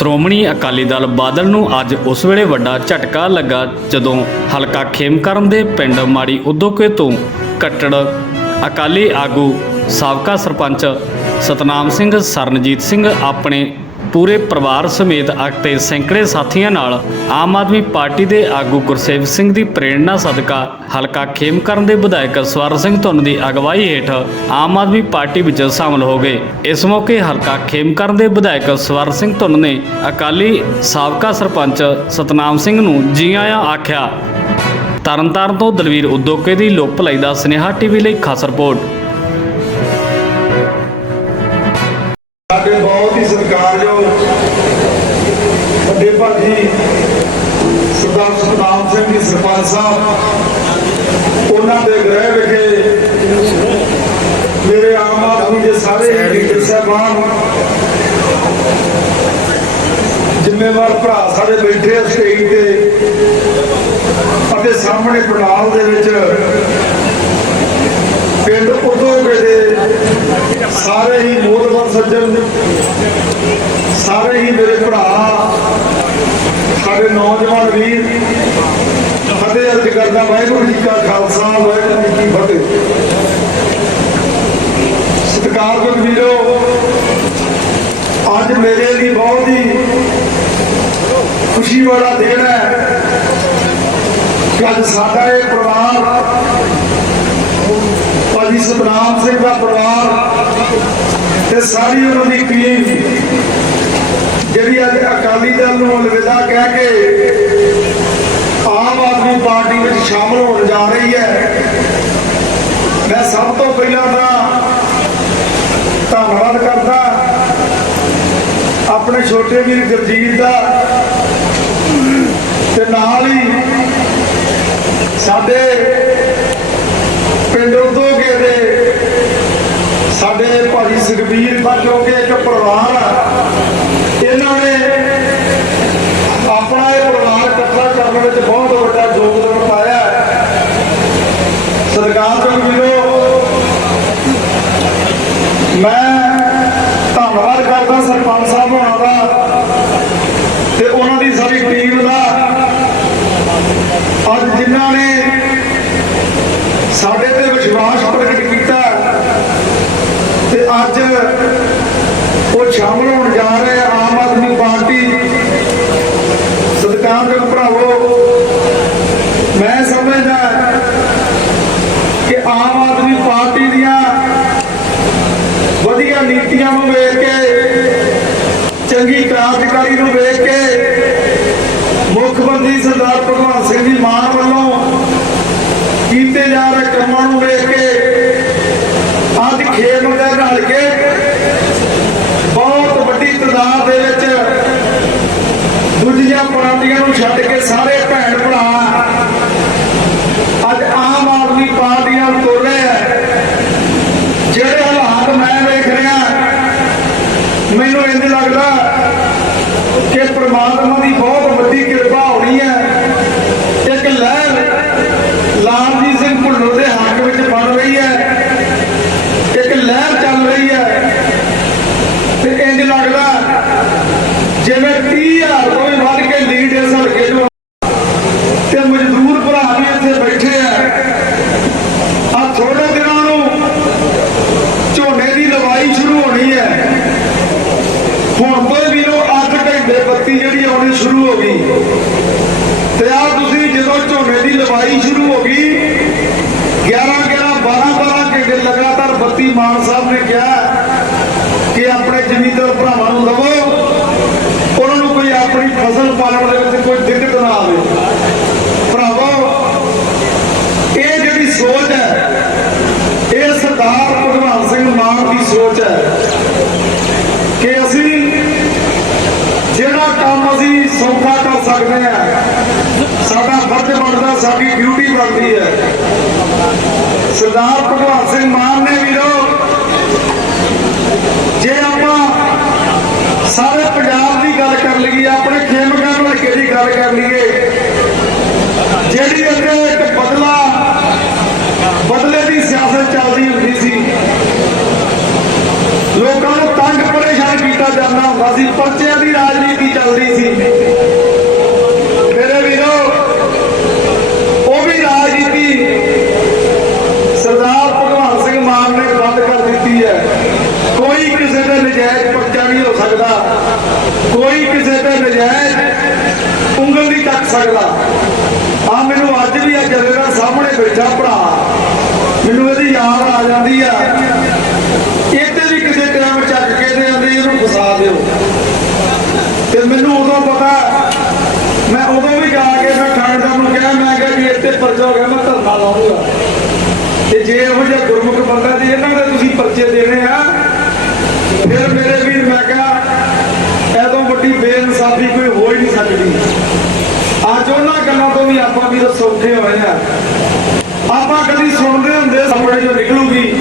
ਸ਼੍ਰੋਮਣੀ ਅਕਾਲੀ ਦਲ ਬਾਦਲ ਨੂੰ ਅੱਜ ਉਸ ਵੇਲੇ ਵੱਡਾ ਝਟਕਾ ਲੱਗਾ ਜਦੋਂ ਹਲਕਾ ਖੇਮਕਰਨ ਦੇ ਪਿੰਡ ਮਾੜੀ ਉਦੋਕੇ ਤੋਂ ਕੱਟੜ ਅਕਾਲੀ ਆਗੂ ਸਾਬਕਾ ਸਰਪੰਚ ਸਤਨਾਮ ਸਿੰਘ ਸਰਨਜੀਤ ਸਿੰਘ ਆਪਣੇ ਪੂਰੇ ਪਰਿਵਾਰ ਸਮੇਤ ਅਤੇ ਸੈਂਕੜੇ ਸਾਥੀਆਂ ਨਾਲ ਆਮ ਆਦਮੀ ਪਾਰਟੀ ਦੇ ਆਗੂ ਗੁਰਸੇਵ ਸਿੰਘ ਦੀ ਪ੍ਰੇਰਣਾ ਸਦਕਾ ਹਲਕਾ ਖੇਮਕਰਨ ਦੇ ਵਿਧਾਇਕ ਸਵਰ ਸਿੰਘ ਧੁੰਨ ਦੀ ਅਗਵਾਈ ਹੇਠ ਆਮ ਆਦਮੀ ਪਾਰਟੀ ਵਿੱਚ ਸ਼ਾਮਲ ਹੋ ਗਏ। ਇਸ ਮੌਕੇ ਹਲਕਾ ਖੇਮਕਰਨ ਦੇ ਵਿਧਾਇਕ ਸਵਰ ਸਿੰਘ ਧੁੰਨ ਨੇ ਅਕਾਲੀ ਸਾਬਕਾ ਸਰਪੰਚ ਸਤਨਾਮ ਸਿੰਘ ਨੂੰ ਜੀ ਆਇਆਂ ਆਖਿਆ, ਤਰਨਤਾਰਨ ਤੋਂ ਦਲਵੀਰ ਉਦੋਕੇ ਦੀ ਲੋਕ ਭਲਾਈ ਦਾ ਸੁਨੇਹਾ ਟੀਵੀ ਲਈ ਖਾਸ ਰਿਪੋਰਟ। ਸਾਡੇ ਬਹੁਤ ਹੀ ਸਤਿਕਾਰਯੋਗ ਵੱਡੇ ਭਾਜੀ ਸਰਦਾਰ ਸਤਨਾਮ ਸਿੰਘ ਜੀ ਸਰਪੰਚ ਸਾਹਿਬ ਉਹਨਾਂ ਦੇ ਗ੍ਰਹਿ ਵਿਖੇ ਮੇਰੇ ਆਮ ਆਦਮੀ ਦੇ ਸਾਰੇ ਲੀਡਰ ਸਾਹਿਬਾਨ ਜ਼ਿੰਮੇਵਾਰ ਭਰਾ ਸਾਡੇ ਬੈਠੇ ਆ ਸਟੇਜ ਤੇ ਅਤੇ ਸਾਹਮਣੇ ਪੰਡਾਲ ਦੇ ਵਿੱਚ ਪਿੰਡ ਉਦੋਗੇ ਦੇ ਸਾਰੇ ਹੀ ਮੋਦਵਰ ਸੱਜਣ ਸਾਰੇ ਹੀ ਮੇਰੇ ਭਰਾ ਸਾਡੇ ਨੌਜਵਾਨ ਵੀਰ, ਫਤਿਹ ਅਰਜ ਕਰਦਾ ਵਾਹਿਗੁਰੂ ਜੀ ਕਾ ਖਾਲਸਾ, ਵਾਹਿਗੁਰੂ ਜੀ ਕੀ ਫਤਿਹ। ਸਤਿਕਾਰਯੋਗ ਵੀਰੋ, ਅੱਜ ਮੇਰੇ ਲਈ ਬਹੁਤ ਹੀ ਖੁਸ਼ੀ ਵਾਲਾ ਦਿਨ ਹੈ ਕਿ ਅੱਜ ਸਾਡਾ ਇਹ ਪਰਿਵਾਰ, ਭਾਜੀ ਸਤਨਾਮ ਸਿੰਘ ਦਾ ਪਰਿਵਾਰ ਤੇ ਸਾਰੀ ਉਹਨਾਂ ਦੀ ਟੀਮ ਜਿਹੜੀ ਅੱਜ ਅਕਾਲੀ ਦਲ ਨੂੰ ਅਲਵਿਦਾ ਕਹਿ ਕੇ ਆਮ ਆਦਮੀ ਪਾਰਟੀ ਵਿੱਚ ਸ਼ਾਮਲ ਹੋਣ ਜਾ ਰਹੀ ਹੈ, ਮੈਂ ਸਭ ਤੋਂ ਪਹਿਲਾਂ ਤਾਂ ਧੰਨਵਾਦ ਕਰਦਾ ਆਪਣੇ ਛੋਟੇ ਵੀਰ ਗੁਰਜੀਤ ਦਾ ਤੇ ਨਾਲ ਹੀ ਸਾਡੇ ਪਿੰਡ ਉਦੋਗੇ ਦੇ ਸਾਡੇ ਭਾਈ ਸੁਖਬੀਰ ਦਾ ਕਿਉਂਕਿ ਇੱਕ ਪਰਿਵਾਰ ਆ ਇਹਨਾਂ ਨੇ ਆਪਣਾ ਇਹ ਪਰਿਵਾਰ ਇਕੱਠਾ ਕਰਨ ਵਿੱਚ ਬਹੁਤ ਵੱਡਾ ਯੋਗਦਾਨ ਪਾਇਆ ਹੈ ਸਰਕਾਰ ਤੋਂ ਵੀਰੋ ਮੈਂ ਧੰਨਵਾਦ ਕਰਦਾ ਸਰਪੰਚ ਸਾਹਿਬ ਹੋਣਾ ਦਾ ਤੇ ਉਹਨਾਂ ਦੀ ਸਾਰੀ ਟੀਮ ਦਾ। ਅੱਜ ਜਿਨ੍ਹਾਂ ਨੇ ਸਾਡੇ ਤੇ ਵਿਸ਼ਵਾਸ ਪ੍ਰਗਟ ਕੀਤਾ ਤੇ ਅੱਜ ਉਹ ਸ਼ਾਮਲ ਹੋਣ ਜਾ ਰਹੇ ਆ ਆਮ ਆਦਮੀ ਪਾਰਟੀ ਸਤਿਕਾਰਯੋਗ ਭਰਾਵੋ ਮੈਂ ਸਮਝਦਾ ਕਿ ਆਮ ਆਦਮੀ ਪਾਰਟੀ ਦੀਆਂ ਵਧੀਆ ਨੀਤੀਆਂ ਨੂੰ ਵੇਖ ਕੇ ਚੰਗੀ ਕਾਰਜਕਾਰੀ ਨੂੰ ਵੇਖ ਕੇ ਮੁੱਖ ਮੰਤਰੀ ਸਰਦਾਰ ਭਗਵੰਤ ਸਿੰਘ ਜੀ ਮਾਨ ਵੱਲੋਂ ਕੀਤੇ ਜਾ ਰਹੇ ਕੰਮਾਂ ਨੂੰ ਵੇਖ ਕੇ ਅੱਜ ਖੇਮ ਦੇ ਨਾਲ ਕੇ ਬਹੁਤ ਵੱਡੀ ਤਾਦਾਦ ਦੇ ਵਿੱਚ ਦੂਜੀਆਂ ਪਾਰਟੀਆਂ ਨੂੰ ਛੱਡ ਕੇ ਸਾਰੇ ਭੈਣ ਭਰਾ ਅੱਜ ਆਮ ਆਦਮੀ ਪਾਰਟੀ ਨਾਲ ਤੁਰ ਰਹੇ ਆ ਜਿਹੜੇ ਹਾਲਾਤ ਮੈਂ ਵੇਖ ਰਿਹਾ ਮੈਨੂੰ ਇੰਜ ਲੱਗਦਾ ਕਿ ਪ੍ਰਮਾਤਮਾ ਦੀ ਬਹੁਤ ਵੱਡੀ ਕਿਰਪਾ ਹੋਣੀ ਹੈ ਇੱਕ ਲਹਿਰ ਲਾਲਜੀਤ ਸਿੰਘ ਭੁੱਲਰ ਦੇ ਹੱਕ ਵਿੱਚ ਬਣ ਰਹੀ ਹੈ ਇੱਕ ਲਹਿਰ ਚੱਲ ਰਹੀ ਹੈ ਤੇ ਇੰਜ ਲੱਗਦਾ ਜਿਵੇਂ 30000 ਤੋਂ ਵੀ ਵੱਧ ਕੇ ਲੀਡ ਇਸ ਹਲਕੇ ਨੂੰ ਤੇ ਮਜ਼ਦੂਰ ਭਰਾ ਵੀ ਇੱਥੇ ਬੈਠੇ ਆ ਆ ਥੋੜੇ ਦਿਨਾਂ ਨੂੰ ਝੋਨੇ ਦੀ ਲਵਾਈ ਸ਼ੁਰੂ ਹੋਣੀ ਹੈ ਹੁਣ ਤੋਂ ਵੀ ਉਹ 8 ਘੰਟੇ ਜਿਹੜੀ ਆਉਣੀ ਸ਼ੁਰੂ ਹੋ ਗਈ। ਤੇ ਆ ਤੁਸੀਂ ਜਦੋਂ ਝੋਨੇ ਦੀ ਲਵਾਈ ਸ਼ੁਰੂ ਹੋ ਗਈ 11 11 12 12 ਘੰਟੇ ਲਗਾਤਾਰ ਬੱਤੀ ਮਾਨ ਸਾਹਿਬ ਨੇ ਕਿਹਾ ਕਿ ਆਪਣੇ ਜ਼ਮੀਂਦਾਰ ਭਰਾਵਾਂ ਨੂੰ ਦਵੋ, ਉਹਨਾਂ ਨੂੰ ਕੋਈ ਆਪਣੀ ਫਸਲ ਪਾਲਣ ਦੇ ਵਿੱਚ ਕੋਈ ਦਿੱਕਤ ਨਾ ਆਵੇ ਭਰਾਵੋ ਇਹ ਜਿਹੜੀ ਸੋਚ ਹੈ ਇਹ ਸਰਦਾਰ ਭਗਵੰਤ ਸਿੰਘ ਮਾਨ ਦੀ ਸੋਚ ਹੈ ਕਿ ਅਸੀਂ ਜਿਹੜਾ ਕੰਮ ਅਸੀਂ ਸੌਖਾ ਕਰ ਸਕਦੇ ਹਾਂ ਸਾਡਾ ਫਰਜ਼ ਬਣਦਾ, ਸਾਡੀ ਡਿਊਟੀ ਬਣਦੀ ਹੈ। ਸਰਦਾਰ ਭਗਵੰਤ ਸਿੰਘ ਮਾਨ ਨੇ ਵੀਰੋ, ਜੇ ਆਪਾਂ ਸਾਰੇ ਪੰਜਾਬ ਦੀ ਗੱਲ ਕਰ ਲਈਏ, ਆਪਣੇ ਖੇਮਗੜ੍ਹ ਹਲਕੇ ਦੀ ਗੱਲ ਕਰ ਲਈਏ, ਜਿਹੜੀ ਅੱਗੇ ਇੱਕ ਬਦਲਾ, ਬਦਲੇ ਦੀ ਸਿਆਸਤ ਚੱਲਦੀ ਹੁੰਦੀ ਸੀ, ਲੋਕਾਂ ਨੂੰ ਤੰਗ ਪਰੇਸ਼ਾਨ ਕੀਤਾ ਜਾਂਦਾ ਹੁੰਦਾ ਸੀ, ਪਰਚਿਆਂ ਦੀ ਰਾਜਨੀਤੀ ਚੱਲਦੀ ਸੀ ਮੇਰੇ ਵੀਰੋ ਉਹ ਵੀ ਰਾਜਨੀਤੀ ਸਰਦਾਰ ਭਗਵਾਨ ਸਿੰਘ ਮਾਨ ਨੇ ਬੰਦ ਕਰ ਦਿੱਤੀ ਹੈ ਕੋਈ ਕਿਸੇ ਤੇ ਨਜਾਇਜ਼ ਪਰਚਾ ਨਹੀਂ ਹੋ ਸਕਦਾ ਕੋਈ ਕਿਸੇ ਤੇ ਨਜਾਇਜ਼ ਉਂਗਲ ਨਹੀਂ ਚੱਕ ਸਕਦਾ। ਆ ਮੈਨੂੰ ਅੱਜ ਵੀ ਆ ਜਨਰਲ ਸਾਹਮਣੇ ਬੈਠਾ ਭਰਾ। ਮੈਨੂੰ ਇਹਦੀ ਯਾਦ ਆ ਜਾਂਦੀ ਆ। ਇਹਤੇ ਵੀ ਕਿਸੇ ਟਾਈਮ ਚੱਕ ਕੇ ਦੇ ਆਂਦੇ ਇਹਨੂੰ ਫਸਾ ਦਿਓ। ਤੇ ਮੈਨੂੰ ਉਦੋਂ ਪਤਾ, ਮੈਂ ਉਦੋਂ ਵੀ ਜਾ ਕੇ ਮੈਂ ਥਾਣੇਦਾਰ ਨੂੰ ਕਿਹਾ, ਮੈਂ ਕਿਹਾ ਜੀ ਇੱਥੇ ਪਰਚਾ ਹੋ ਗਿਆ, ਮੈਂ ਧਰਨਾ ਲਾਉਂਗਾ। ਤੇ ਜੇ ਇਹੋ ਜਿਹਾ ਗੁਰਮੁਖ ਬੰਦਾ ਜੀ ਇਹਨਾਂ ਦੇ ਤੁਸੀਂ ਪਰਚੇ ਦੇਣੇ ਆ। ਫਿਰ ਮੇਰੇ ਵੀਰ ਮੈਂ ਕਿਹਾ ਐਦੋਂ ਵੱਡੀ ਬੇਇਨਸਾਫੀ ਕੋਈ ਹੋ ਹੀ ਨਹੀਂ ਸਕਦੀ। ਅੱਜ ਉਹਨਾਂ ਗੱਲਾਂ ਤੋਂ ਵੀ ਆਪਾਂ ਵੀ ਤਾਂ ਸੌਖੇ ਹੋਏ ਆ। ਆਪਾਂ ਕਦੀ ਸੁਣਦੇ ਹੁੰਦੇ ਸਾਹਮਣੇ ਜੋ ਨਿਕਲੂਗੀ।